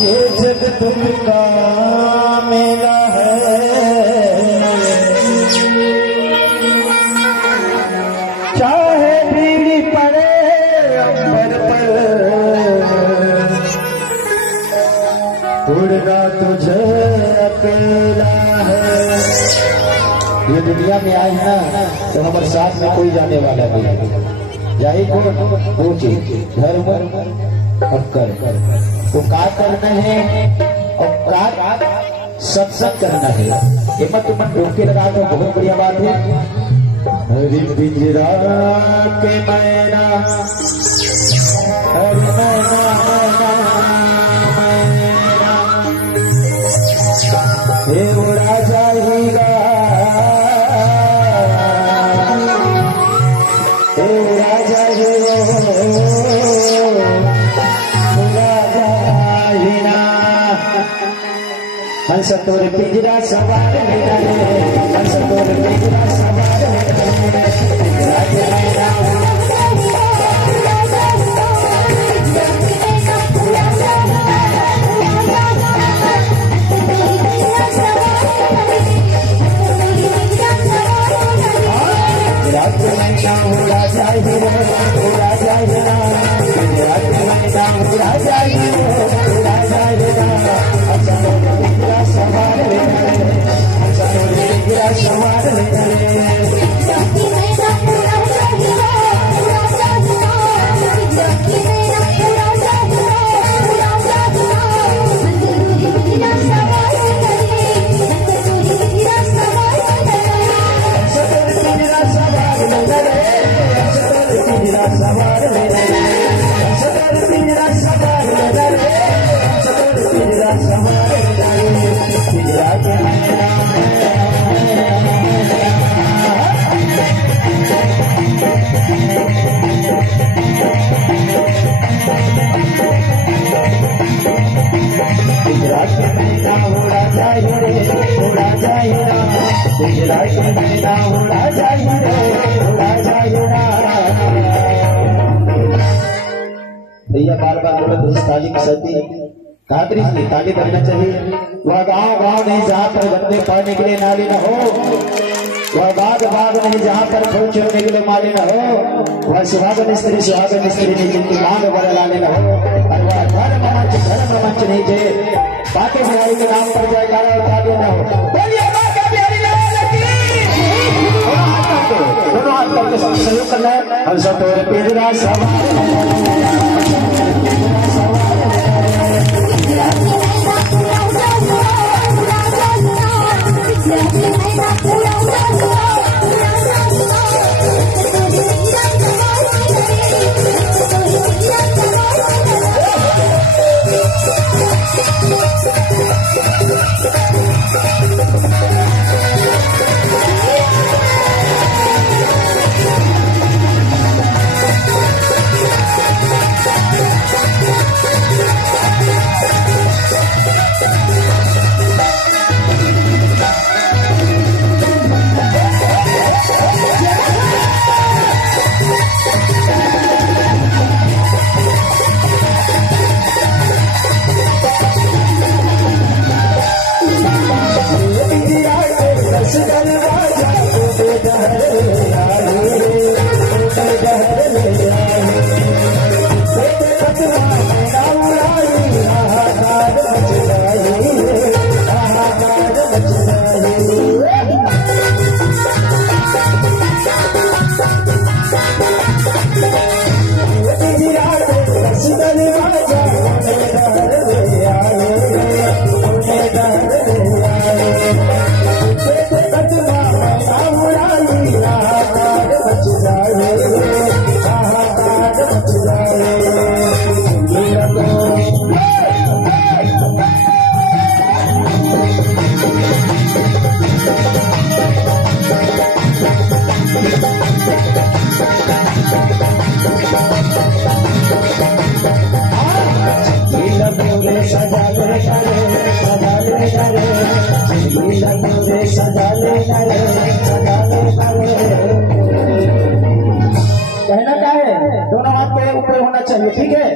ये जग तुमका मेला है, चाहे भीड़ पड़े अंबर पर, उड़ना तुझे अकेला है। ये दुनिया में आए ना तो हमारे साथ में कोई जाने वाला नहीं, जाए कौन वो चीज धर्म और कर तो का करना है और का सत्संग करना है। ये मत रोके लगा तो बहुत बढ़िया बात है। हरि पिंजरा के मैना हरि मैना ये उड़ा जाएगा, उड़ा जाएगा, हंस तोर पिंजरा सवार हंस तोर पिंजरा सवार भैया बार बार बोले ताली की सर्दी कातरी से ताली बजना चाहिए। वह गाँव नहीं जहाँ पर गंदे पड़ने के लिए नाली न हो, वह बाग नहीं जहाँ पर फूल छोड़ने के लिए माली न हो, वह सुहागन स्त्री नहीं जिनकी मांग बड़ा लाने न हो, और वह धर्म मंच नहीं जे बाकी बिहारी के नाम पर जयकारा उतारे न हो। दोनों हाथ करके सहयोग करना है। हम सब तोरे पिंजरा सवार कहना क्या है, दोनों हाथ पे ऊपर होना चाहिए, ठीक है।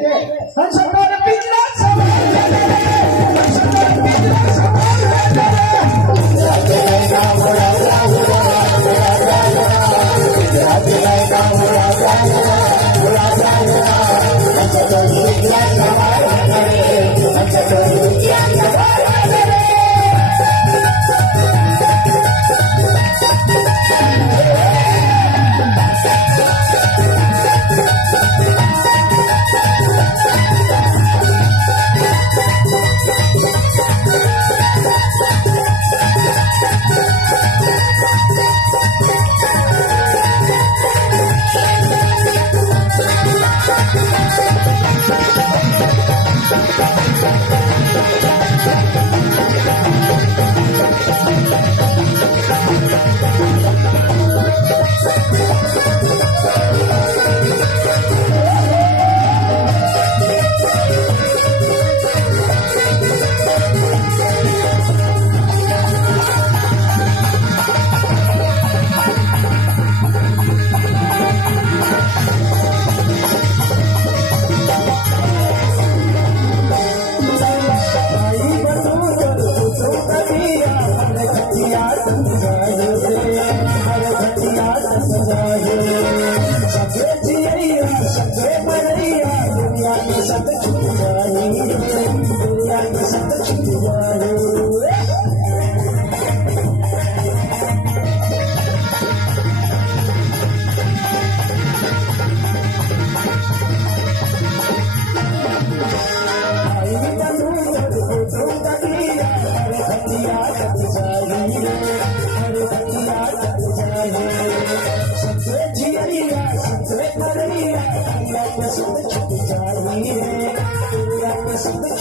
है।